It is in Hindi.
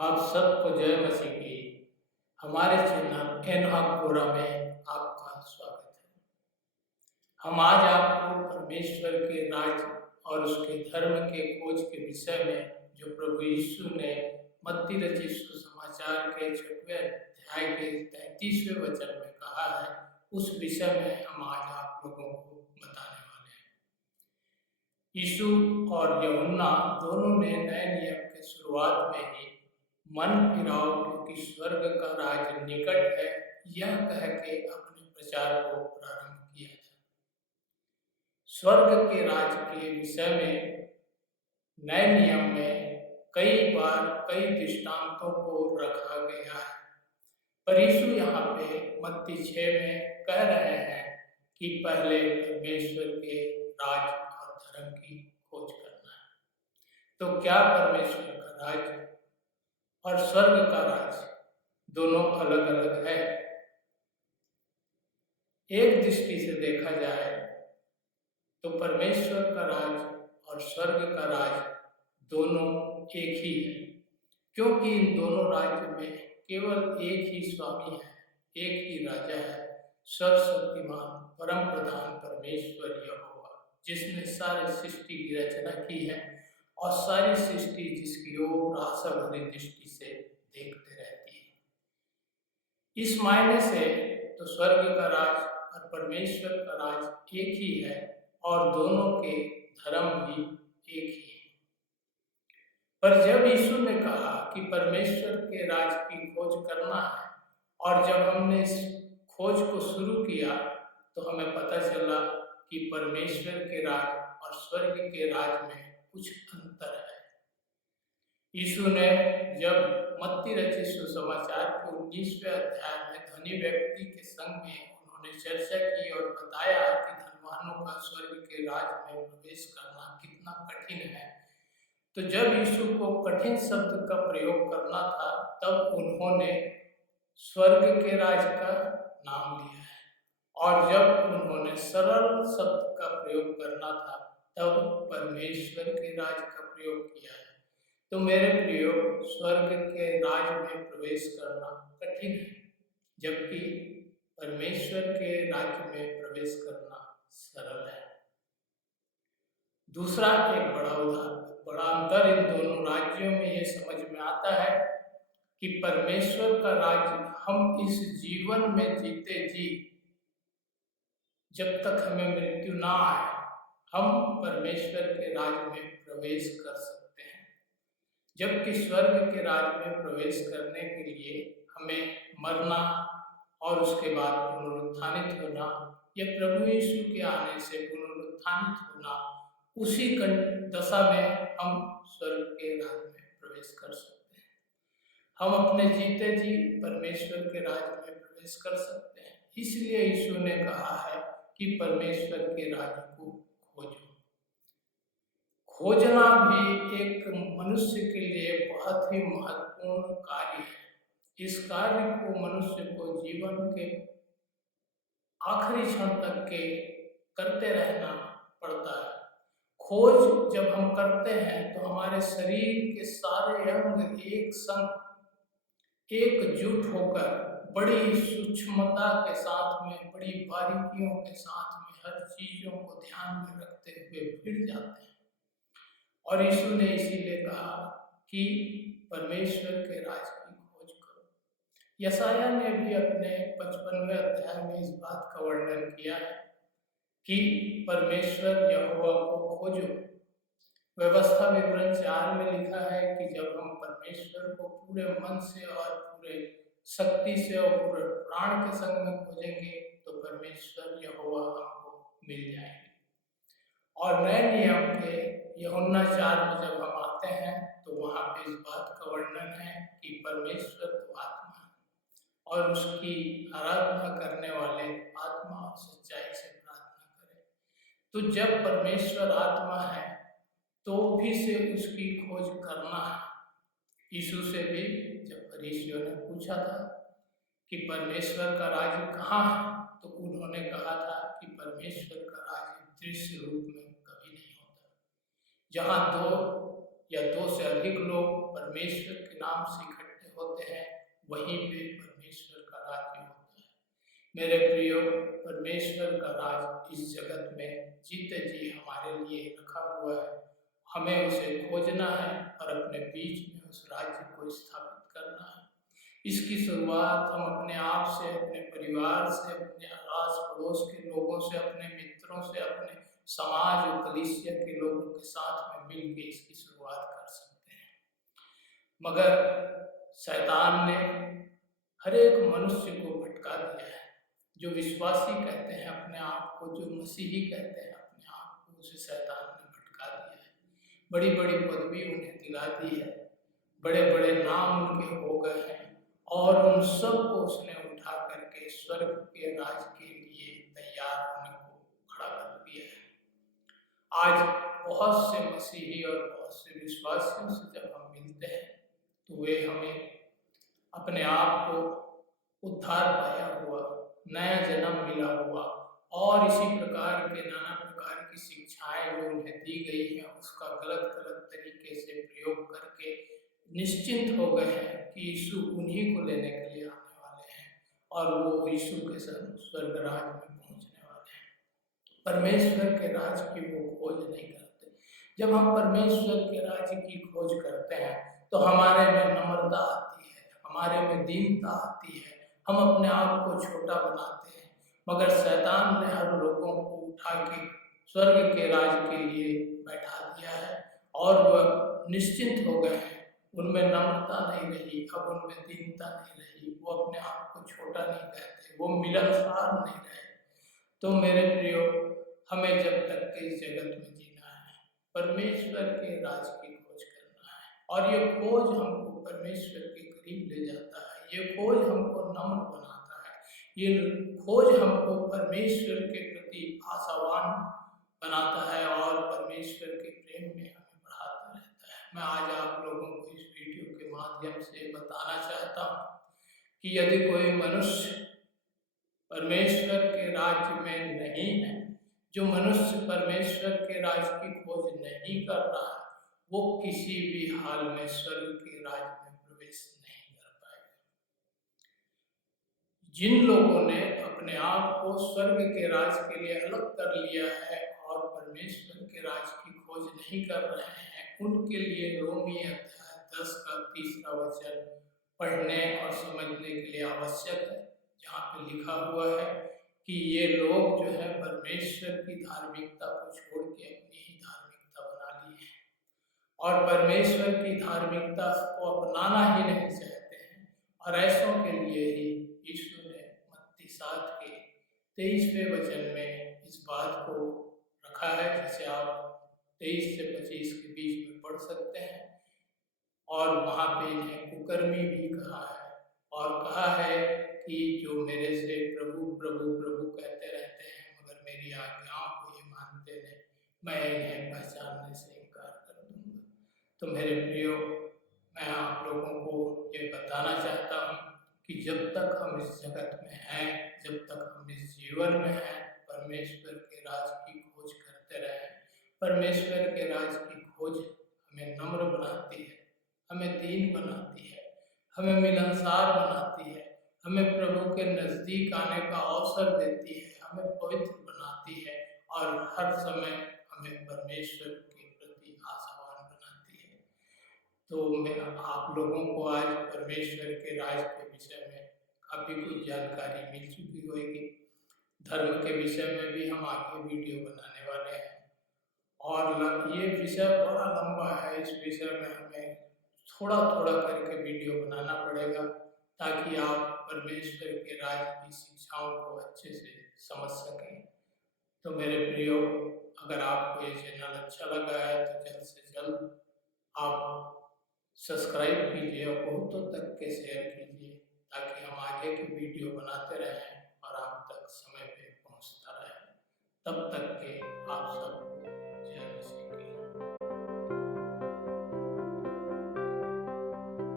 आप सबको जय मसीह की। हमारे चैनल एनआकोरा में आपका स्वागत है। हम आज आपको परमेश्वर के राज और उसके धर्म के खोज के विषय में जो प्रभु यीशु ने मत्ती रचित सुसमाचार के 6वें अध्याय के 33वें वचन में कहा है, उस विषय में हम आज आप लोगों को बताने वाले हैं। यीशु और यूहन्ना दोनों ने नए नियम के शुरुआत में ही मन फिराओ क्योंकि स्वर्ग का राज निकट है, यह कह के अपने प्रचार को प्रारंभ किया था। स्वर्ग के राज के विषय में नए नियम में कई बार कई दृष्टांतों को रखा गया है, पर यीशु यहाँ पे मत्ती 6 में कह रहे हैं कि पहले परमेश्वर के राज और धर्म की खोज करना है। तो क्या परमेश्वर का राज और स्वर्ग का राज दोनों अलग अलग है? एक दृष्टि से देखा जाए तो परमेश्वर का राज और स्वर्ग का राज दोनों एक ही है, क्योंकि इन दोनों राज्यों में केवल एक ही स्वामी है, एक ही राजा है, सर्वशक्तिमान परम प्रधान परमेश्वर यहोवा, जिसने सारे सृष्टि की रचना की है और सारी सृष्टि जिसकी ओर आशा भरी दृष्टि से देखते रहती है। इस मायने से तो स्वर्ग का राज और परमेश्वर का राज एक ही है और दोनों के धर्म भी एक ही है। पर जब यीशु ने कहा कि परमेश्वर के राज की खोज करना है और जब हमने इस खोज को शुरू किया तो हमें पता चला कि परमेश्वर के राज और स्वर्ग के राज में कुछ अंतर है। यीशु ने जब मत्ती रचित सुसमाचार के 19वें अध्याय में धनी व्यक्ति के संग में उन्होंने चर्चा की और बताया कि धनवानों का स्वर्ग के राज में प्रवेश करना कितना कठिन है, तो जब यीशु को कठिन शब्द का प्रयोग करना था तब उन्होंने स्वर्ग के राज का नाम लिया है, और जब उन्होंने सरल शब्द का प्रयोग करना था तब परमेश्वर के राज का प्रयोग किया है। तो मेरे प्रियो, स्वर्ग के राज में प्रवेश करना कठिन है, जबकि परमेश्वर के राज्य में प्रवेश करना सरल है। दूसरा एक बड़ा अंतर इन दोनों राज्यों में ये समझ में आता है कि परमेश्वर का राज्य हम इस जीवन में जीते जी, जब तक हमें मृत्यु ना आए, हम परमेश्वर के राज में प्रवेश कर सकते हैं, जबकि स्वर्ग के राज में प्रवेश करने के लिए हमें मरना और उसके बाद पुनरुत्थानित होना या प्रभु यीशु के आने से पुनरुत्थानित होना, उसी दशा में हम स्वर्ग के राज में प्रवेश कर सकते हैं। हम अपने जीते जी परमेश्वर के राज में प्रवेश कर सकते हैं। इसलिए यीशु ने कहा है कि परमेश्वर के राज्य को खोजो। खोजना भी एक मनुष्य के लिए बहुत ही महत्वपूर्ण कार्य है। इस कार्य को मनुष्य को जीवन के आखिरी क्षण तक के करते रहना पड़ता है। खोज जब हम करते हैं तो हमारे शरीर के सारे अंग एक संग एकजुट होकर बड़ी सूक्ष्मता के साथ में, बड़ी बारीकियों के साथ में हर चीजों को ध्यान में रखते हुए भिड़ जाते हैं। और यीशु ने इसीलिए कहा कि परमेश्वर के राज की खोज करो। यशायाह ने भी अपने 55वें अध्याय में इस बात का वर्णन किया है कि परमेश्वर यहोवा को खोजो। व्यवस्था विवरण 4 में लिखा है कि जब हम परमेश्वर को पूरे मन से और पूरे शक्ति से और पूरे प्राण के संग में खोजेंगे तो परमेश्वर यहोवा हमको मिल जाएंगे। और नए नियम के यूहन्ना 4 में जब हम आते हैं तो वहाँ पे इस बात का वर्णन है कि परमेश्वर तो आत्मा है और उसकी आराधना करने वाले आत्मा और सच्चाई से प्रार्थना करें। तो जब परमेश्वर आत्मा है तो भी से उसकी खोज करना है। यीशु से भी जब फरीसियों ने पूछा था कि परमेश्वर का राज्य कहाँ है, तो उन्होंने कहा था कि परमेश्वर का राज्य दृश्य रूप में कभी नहीं होता। जहाँ दो या 2 से अधिक लोग परमेश्वर के नाम से इकट्ठे होते हैं, वहीं पे परमेश्वर का राज्य होता है। मेरे प्रियो, परमेश्वर का राज इस जगत में जीते जी हमारे लिए रखा हुआ है। हमें उसे खोजना है और अपने बीच में उस राज्य को स्थापित करना है। इसकी शुरुआत हम अपने आप से, अपने परिवार से, अपने आस पड़ोस के लोगों से, अपने मित्रों से, अपने समाज और कलीसिया के लोगों के साथ में मिलकर इसकी शुरुआत कर सकते हैं। मगर शैतान ने हर एक मनुष्य को भटका दिया है। जो विश्वासी कहते हैं अपने आप को, जो मसीही कहते हैं अपने आप को, उसे शैतान ने भटका दिया है। बड़ी बड़ी पदवी उन्हें दिला दी है, बड़े बड़े नाम उनके हो गए हैं और उन सब को उसने उठा करके स्वर्ग के राज के लिए तैयार होने को खड़ा कर दिया है। आज बहुत से मसीही और बहुत से विश्वासियों से जब हम मिलते हैं तो वे हमें अपने आप को उद्धार पाया हुआ, नया जन्म मिला हुआ और इसी प्रकार के नाना प्रकार की शिक्षाएं जो उन्हें दी गई हैं उसका गलत गलत तरीके से प्रयोग करके निश्चिंत हो गए हैं कि यीशु उन्हीं को लेने के लिए आने वाले हैं और वो यीशु के संग स्वर्ग राज में पहुंचने वाले हैं। परमेश्वर के राज की वो खोज नहीं करते। जब हम परमेश्वर के राज की खोज करते हैं तो हमारे में नम्रता आती है, हमारे में दीनता आती है, हम अपने आप को छोटा बनाते हैं। मगर शैतान ने हर लोगों को उठा के स्वर्ग के राज के लिए बैठा दिया है और वह निश्चिंत हो गए हैं। उनमें नम्रता नहीं रही, अब उनमें दीनता नहीं रही, वो अपने आप को छोटा नहीं कहते, वो मिलनसार नहीं रहे। तो मेरे प्रियो, हमें जब तक के इस जगत में जीना है, परमेश्वर के राज की खोज करना है और ये खोज हमको परमेश्वर के करीब ले जाता है, ये खोज हमको नम्र बनाता है, ये खोज हमको परमेश्वर के प्रति आशावान बनाता है और परमेश्वर के प्रेम में हमें बढ़ाता रहता है। मैं आज आप लोगों को इस वीडियो के माध्यम से बताना चाहता हूँ कि यदि कोई मनुष्य परमेश्वर के राज्य में नहीं है, जो मनुष्य परमेश्वर के राज्य की खोज नहीं कर रहा है, वो किसी भी हाल में स्वर्ग के राज्य में प्रवेश नहीं कर पाएगा। जिन लोगों ने अपने आप को स्वर्ग के राज के लिए अलग कर लिया है और परमेश्वर के राज की खोज नहीं कर रहे हैं, उनके लिए रोमी अध्याय 10 का 3रा वचन पढ़ने और समझने के लिए आवश्यक है, जहाँ पे लिखा हुआ है कि ये लोग जो है परमेश्वर की धार्मिकता को छोड़ के अपनी ही धार्मिकता बना ली है और परमेश्वर की धार्मिकता को अपनाना ही नहीं चाहते हैं। और ऐसों के लिए ही यीशु ने मत्ती 7 के 23वें वचन में इस बात को रखा है, जिसे आप 23 से 25 के बीच में पढ़ सकते हैं। और वहाँ पे इन्हें कुकर्मी भी कहा है और कहा है कि जो मेरे से प्रभु प्रभु प्रभु कहते रहते हैं मगर मेरी आज्ञाओं को ये मानते नहीं, मैं इन्हें पहचानने से इनकार कर दूंगा। तो मेरे प्रियो, मैं आप लोगों को ये बताना चाहता हूँ कि जब तक हम इस जगत में हैं, जब तक हम इस जीवन में हैं, परमेश्वर के राज की खोज करते रहें। परमेश्वर के राज की खोज हमें नम्र बनाती है, हमें दीन बनाती है, हमें मिलनसार बनाती है, हमें प्रभु के नजदीक आने का अवसर देती है, हमें पवित्र बनाती है और हर समय हमें परमेश्वर के प्रति आशावान बनाती है। तो मैं आप लोगों को आज परमेश्वर के राज के विषय में काफी कुछ जानकारी मिल चुकी होगी। धर्म के विषय में भी हम आगे वीडियो बनाने वाले हैं और ये विषय बड़ा लंबा है, इस विषय में हमें थोड़ा थोड़ा करके वीडियो बनाना पड़ेगा ताकि आप परमेश्वर के राज की शिक्षाओं को अच्छे से समझ सकें। तो मेरे प्रियो, अगर आपको ये चैनल अच्छा लगा है तो जल्द से जल्द आप सब्सक्राइब कीजिए और बहुतों तक के शेयर कीजिए ताकि हम आगे की वीडियो बनाते रहें और आप तक समय पे पहुंचता रहे। तब तक के आप सब